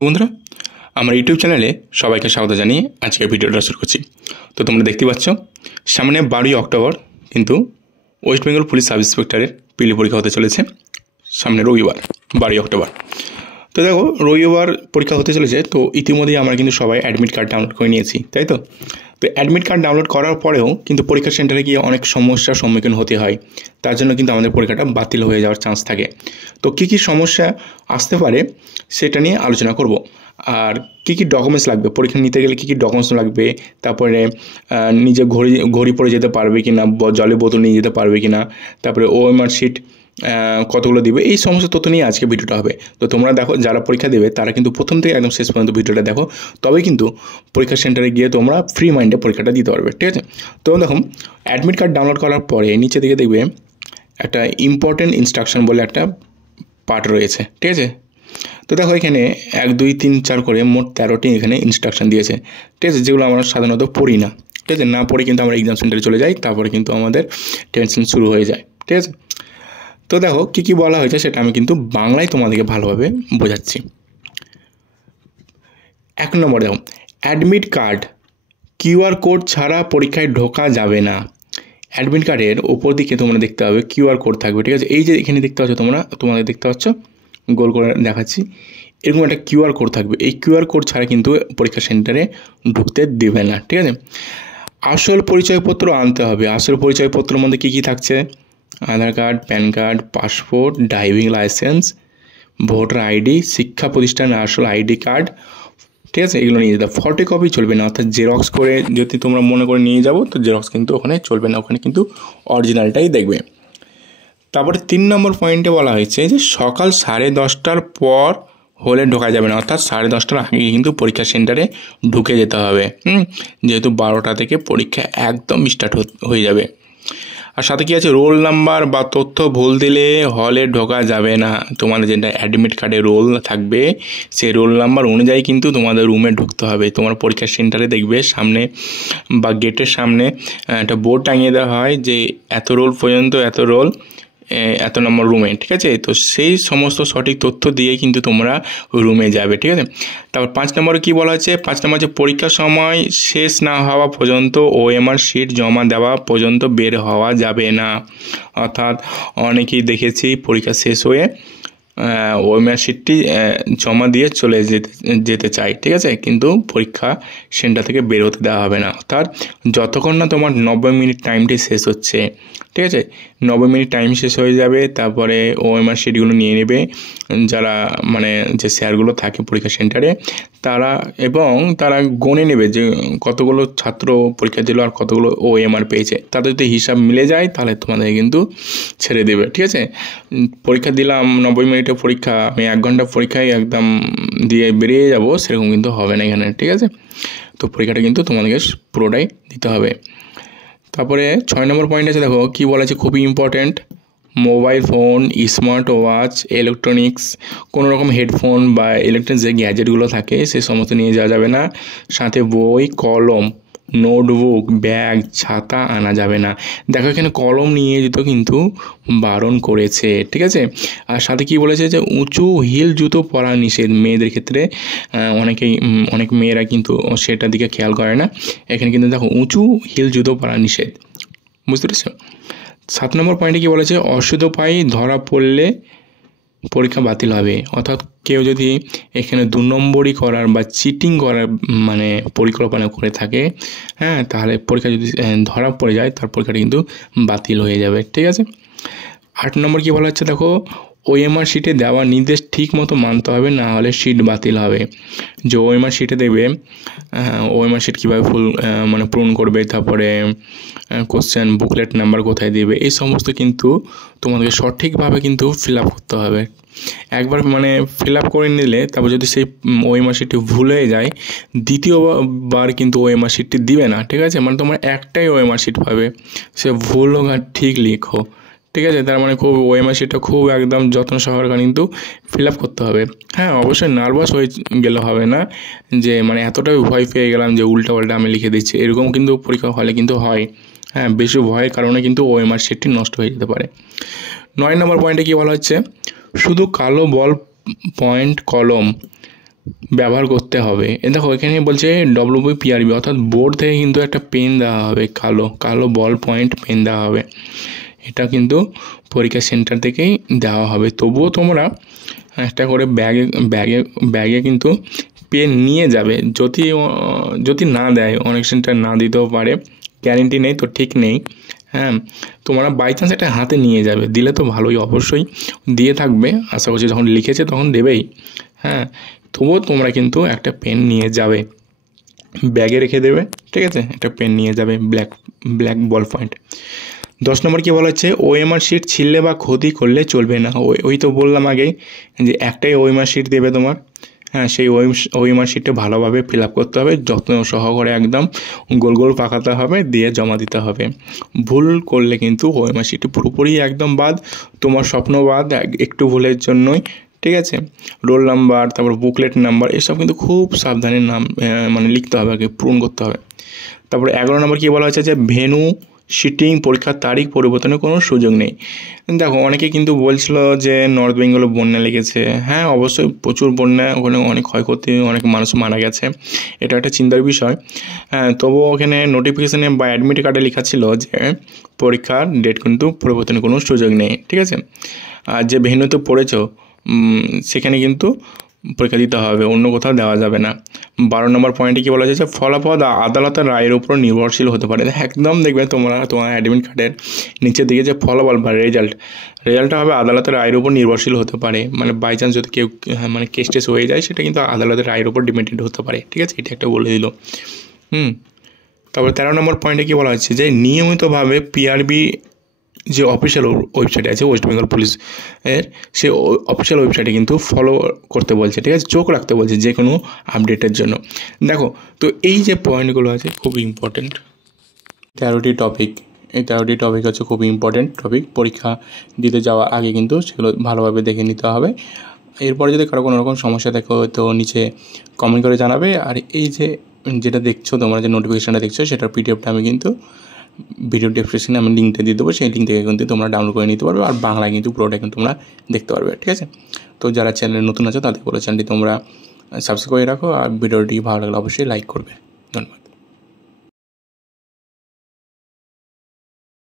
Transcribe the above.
বন্ধুরা, আমার ইউটিউব চ্যানেলে সবাইকে স্বাগত জানিয়ে আজকের ভিডিওটা শুরু করছি। তো তোমরা দেখতে পাচ্ছ সামনে 12ই অক্টোবর কিন্তু ওয়েস্ট বেঙ্গল পুলিশ সাব ইন্সপেক্টরের পিলি পরীক্ষা হতে চলেছে সামনে রবিবার 12ই অক্টোবর। তো দেখো, রবিবার পরীক্ষা হতে চলেছে। তো ইতিমধ্যেই আমরা কিন্তু সবাই অ্যাডমিট কার্ড ডাউনলোড করে নিয়েছি, তাই তো? তো অ্যাডমিট কার্ড ডাউনলোড করার পরেও কিন্তু পরীক্ষা সেন্টারে গিয়ে অনেক সমস্যার সম্মুখীন হতে হয়। তার জন্য কিন্তু আমাদের পরীক্ষাটা বাতিল হয়ে যাওয়ার চান্স থাকে। তো কী কী সমস্যা আসতে পারে সেটা নিয়ে আলোচনা করব। আর কী কী ডকুমেন্টস লাগবে, পরীক্ষা নিতে গেলে কী কী ডকুমেন্টস লাগবে, তারপরে নিজে ঘড়ি পরে যেতে পারবে কি না, জলের বোতল নিয়ে যেতে পারবে কি না, তারপরে ওএমআর শিট কতগুলো দিবে, এই সমস্ত তথ্য নিয়ে আজকে ভিডিওটা হবে। তো তোমরা দেখো, যারা পরীক্ষা দেবে তারা কিন্তু প্রথম থেকে একদম শেষ পর্যন্ত ভিডিওটা দেখো, তবেই কিন্তু পরীক্ষা সেন্টারে গিয়ে তোমরা ফ্রি মাইন্ডে পরীক্ষাটা দিতে পারবে, ঠিক আছে? তো দেখো, অ্যাডমিট কার্ড ডাউনলোড করার পরে নিচে দিকে দেখবে একটা ইম্পর্টেন্ট ইনস্ট্রাকশন বলে একটা পার্ট রয়েছে, ঠিক আছে? তো দেখো, এখানে 1 2 3 4 করে মোট 13টি এখানে ইনস্ট্রাকশন দিয়েছে, ঠিক আছে? যেগুলো আমরা সাধারণত পড়ি না, ঠিক আছে? না পড়ে কিন্তু আমরা এক্সাম সেন্টারে চলে যাই, তারপরে কিন্তু আমাদের টেনশন শুরু হয়ে যায়, ঠিক আছে? তো দেখো কী কী বলা হয়েছে সেটা আমি কিন্তু বাংলায় তোমাদেরকে ভালোভাবে বোঝাচ্ছি। 1 নম্বর দেখো, অ্যাডমিট কার্ড কিউআর কোড ছাড়া পরীক্ষায় ঢোকা যাবে না। অ্যাডমিট কার্ডের ওপর দিকে তোমরা দেখতে পাবে কিউআর কোড থাকবে, ঠিক আছে? এই যে এখানে দেখতে পাচ্ছ, তোমাদের দেখতে পাচ্ছ, গোল করে দেখাচ্ছি, এরকম একটা কিউআর কোড থাকবে। এই কিউআর কোড ছাড়া কিন্তু পরীক্ষা সেন্টারে ঢুকতে দেবে না, ঠিক আছে? আসল পরিচয়পত্র আনতে হবে। আসল পরিচয়পত্রের মধ্যে কী কী থাকছে? Aadhaar card, PAN card, passport, driving license, voter ID, শিক্ষা প্রতিষ্ঠান আসল আইডি কার্ড, ঠিক আছে? এগুলো নিয়ে যেতে। ফটোকপি চলবে না, অর্থাৎ জেরক্স করে যদি তোমরা মনে করে নিয়ে যাবো তো জেরক্স কিন্তু ওখানে চলবে না, ওখানে কিন্তু অরিজিনালটাই দেখবে। তারপরে 3 নম্বর পয়েন্টে বলা হয়েছে যে সকাল 10:30টার পর হলে ঢোকা যাবে না, অর্থাৎ 10:30টার আগে কিন্তু পরীক্ষা সেন্টারে ঢুকে যেতে হবে, যেহেতু 12টা থেকে পরীক্ষা একদম স্টার্ট হয়ে যাবে। আর সাথে কি আছে, রোল নাম্বার বা তথ্য ভুল দিলে হলে ঢোকা যাবে না। তোমাদের যেটা অ্যাডমিট কার্ডে রোল থাকবে সেই রোল নাম্বার অনুযায়ী কিন্তু তোমাদের রুমে ঢুকতে হবে। তোমার পরীক্ষা সেন্টারে দেখবে সামনে বা গেটের সামনে একটা বোর্ড টাঙিয়ে দেওয়া হয় যে এত রোল পর্যন্ত এত রোল, এত নম্বর রুমে, ঠিক আছে? তো সেই সমস্ত সঠিক তথ্য দিয়ে কিন্তু তোমরা রুমে যাবে, ঠিক আছে? তারপর 5 নম্বরে কী বলা হচ্ছে, 5 নম্বর হচ্ছে পরীক্ষার সময় শেষ না হওয়া পর্যন্ত ওএমআর শিট জমা দেওয়া পর্যন্ত বের হওয়া যাবে না। অর্থাৎ অনেকেই দেখেছি পরীক্ষা শেষ হয়ে ওএমআর শিটটি জমা দিয়ে চলে যেতে চাই, ঠিক আছে? কিন্তু পরীক্ষা সেন্টার থেকে বের হতে দেওয়া হবে না। অর্থাৎ যতক্ষণ না তোমার 90 মিনিট টাইমটি শেষ হচ্ছে, ঠিক আছে? 90 মিনিট টাইম শেষ হয়ে যাবে, তারপরে ওএমআর শিটগুলো নিয়ে নেবে যারা মানে যে স্যারগুলো থাকে পরীক্ষা সেন্টারে, তারা গণে নেবে যে কতগুলো ছাত্র পরীক্ষা দিল আর কতগুলো ওএমআর পেয়েছে। তাদের যদি হিসাব মিলে যায় তাহলে তোমাদের কিন্তু ছেড়ে দেবে, ঠিক আছে? পরীক্ষা দিলাম 90 মিনিটের পরীক্ষা, আমি 1 ঘন্টা পরীক্ষায় একদম দিয়ে বেরিয়ে যাব, সেরকম কিন্তু হবে না এখানে, ঠিক আছে? তো পরীক্ষাটা কিন্তু তোমাদেরকে পুরোটাই দিতে হবে। তারপরে 6 নম্বর পয়েন্ট আছে, দেখো কী বলা আছে, খুবই important. Mobile phone, smart watch, electronics, কোনো রকম হেডফোন বা ইলেকট্রনিক্স যে গ্যাজেটগুলো থাকে সে সমস্ত নিয়ে যাওয়া যাবে না। সাথে বই, কলম, নোটবুক, ব্যাগ, ছাতা আনা যাবে না। দেখো এখানে কলম নিয়ে যেতে কিন্তু বারণ করেছে, ঠিক আছে? আর সাথে কি বলেছে যে উঁচু হিল জুতো পরা নিষেধ মেয়েদের ক্ষেত্রে। অনেক মেয়েরা কিন্তু সেটার দিকে খেয়াল করে না। এখানে কিন্তু দেখো উঁচু হিল জুতো পরা নিষেধ, বুঝতে পেরেছো? 7 নম্বর পয়েন্টে কী বলেছে, অশুদ্ধ পায়ে ধরা পড়লে পরীক্ষা বাতিল হবে। অর্থাৎ কেউ যদি এখানে 2 নম্বরই করার বা চিটিং করার মানে পরিকল্পনা করে থাকে, তাহলে পরীক্ষা যদি ধরা পড়ে যায় তার পরীক্ষাটা কিন্তু বাতিল হয়ে যাবে, ঠিক আছে? 8 নম্বর কী বলা হচ্ছে, দেখো ওএমআর শিটে দেওয়া নির্দেশ ঠিক মতো মানতে হবে, না হলে শিট বাতিল হবে। যে ওএমআর শিটে দেবে ওএমআর শিট কীভাবে পূরণ করবে, তারপরে কোশ্চেন বুকলেট নাম্বার কোথায় দেবে, এই সমস্ত কিন্তু তোমাদেরকে সঠিকভাবে কিন্তু ফিল আপ করতে হবে। একবার ফিল আপ করে নিলে তারপর যদি সেই ওএমআর শিটটি ভুল হয়ে যায়, দ্বিতীয়বার কিন্তু ওএমআর শিটটি দিবে না, ঠিক আছে? তোমার একটাই ওএমআর শিট পাবে, সে ভুল হোক আর ঠিক লিখো, ঠিক আছে? তার খুব ওএমআর শিটটা খুব একদম যত্ন সহকারে কিন্তু ফিল আপ করতে হবে। অবশ্যই নার্ভাস হয়ে গেলে হবে না, যে এতটাই ভয় পেয়ে গেলাম যে উল্টাপাল্টা আমি লিখে দিচ্ছি, এরকম কিন্তু পরীক্ষা হলে কিন্তু হয়। বেশি ভয়ের কারণে কিন্তু ওএমআর শিটটি নষ্ট হয়ে যেতে পারে। 9 নম্বর পয়েন্টে কী বলা হচ্ছে, শুধু কালো বল পয়েন্ট কলম ব্যবহার করতে হবে। দেখো এখানে বলছে WPRB অর্থাৎ বোর্ড থেকে কিন্তু একটা পেন দেওয়া হবে, কালো বল পয়েন্ট পেন দেওয়া হবে। এটা কিন্তু পরীক্ষা সেন্টার থেকেই দেওয়া হবে। তবুও তোমরা একটা করে ব্যাগে কিন্তু পেন নিয়ে যাবে। যদি না দেয়, অনেক সেন্টার না দিতেও পারে, গ্যারেন্টি নেই, তো ঠিক নেই। হ্যাঁ, তোমরা বাই চান্স একটা হাতে নিয়ে যাবে, দিলে তো ভালোই, অবশ্যই দিয়ে থাকবে, আশা করছি যখন লিখেছে তখন দেবেই। হ্যাঁ, তবুও তোমরা কিন্তু একটা পেন নিয়ে যাবে, ব্যাগে রেখে দেবে, ঠিক আছে? একটা পেন নিয়ে যাবে, ব্ল্যাক বল পয়েন্ট। 10 নম্বর কী বলা হচ্ছে, ওএমআর শিট ছিঁড়লে বা ক্ষতি করলে চলবে না। ওই তো বললাম আগেই যে একটাই ওএমআর শিট দেবে তোমার। হ্যাঁ, সেই ওএমআর শিটটা ভালোভাবে ফিল আপ করতে হবে, যত্ন সহকারে একদম গোল গোল পাকাতে হবে, দিয়ে জমা দিতে হবে। ভুল করলে কিন্তু ওএমআর শিটটি পুরোপুরি একদম বাদ, তোমার স্বপ্ন বাদ, একটু ভুলের জন্যই, ঠিক আছে? রোল নাম্বার, তারপর বুকলেট নাম্বার, এসব কিন্তু খুব সাবধানে মানে লিখতে হবে, আগে পূরণ করতে হবে। তারপরে 11 নম্বর কী বলা হয়েছে যে ভেন্যু সিটিং পরীক্ষার তারিখ পরিবর্তনের কোনো সুযোগ নেই। দেখো অনেকে কিন্তু বলছিল যে নর্থ বেঙ্গলে বন্যা লেগেছে। হ্যাঁ, অবশ্যই প্রচুর বন্যা, ওখানে অনেক ক্ষয়ক্ষতি, অনেক মানুষ মারা গেছে, এটা একটা চিন্তার বিষয়। হ্যাঁ, তবুও ওখানে নোটিফিকেশানে বা অ্যাডমিট কার্ডে লেখা ছিল যে পরীক্ষার ডেট কিন্তু পরিবর্তনের কোনো সুযোগ নেই, ঠিক আছে? আর যে ভেন্যুতে পড়েছো সেখানে কিন্তু পরীক্ষা দিতে হবে, অন্য কোথাও দেওয়া যাবে না। 12 নম্বর পয়েন্টে কী বলা হয়েছে, ফলাফল আদালতের রায়ের উপর নির্ভরশীল হতে পারে। একদম দেখবে তোমার অ্যাডমিট কার্ডের নিচের দিকে যে ফলাফল বা রেজাল্টটা হবে আদালতের রায়ের উপর নির্ভরশীল হতে পারে। মানে বাই চান্স যদি কেউ মানে কেস টেস হয়ে যায়, সেটা কিন্তু আদালতের রায়ের উপর ডিপেন্ডেন্ট হতে পারে, ঠিক আছে? এটা একটা বলে দিল। তারপর 13 নম্বর পয়েন্টে কী বলা হচ্ছে যে নিয়মিতভাবে পিআরবি যে অফিসিয়াল ওয়েবসাইট আছে ওয়েস্ট বেঙ্গল পুলিশের, সে অফিসিয়াল ওয়েবসাইটে কিন্তু ফলো করতে বলছে, ঠিক আছে? চোখ রাখতে বলছে যে কোনো আপডেটের জন্য। দেখো, তো এই যে পয়েন্টগুলো আছে খুব ইম্পর্টেন্ট, 13টি টপিক, এই 13টি টপিক হচ্ছে খুব ইম্পর্টেন্ট টপিক। পরীক্ষা দিতে যাওয়ার আগে কিন্তু সেগুলো ভালোভাবে দেখে নিতে হবে। এরপরে যদি কারো কোনো রকম সমস্যা দেখো তো নিচে কমেন্ট করে জানাবে। আর এই যেটা দেখছো তোমরা, যে নোটিফিকেশানটা দেখছো, সেটার পিডিএফটা আমি কিন্তু ভিডিও ডেসক্রিপশনে আমি লিঙ্কটা দিয়ে দেবো, সেই লিঙ্ক থেকে কিন্তু তোমরা ডাউনলোড করে নিতে পারবে, আর বাংলায় কিন্তু পুরোটা কিন্তু তোমরা দেখতে পারবে, ঠিক আছে? তো যারা চ্যানেলে নতুন আছো তাদের বলে চ্যানেলটি তোমরা সাবস্ক্রাইব করে রাখো, আর ভিডিওটি ভালো লাগলে অবশ্যই লাইক করবে। ধন্যবাদ।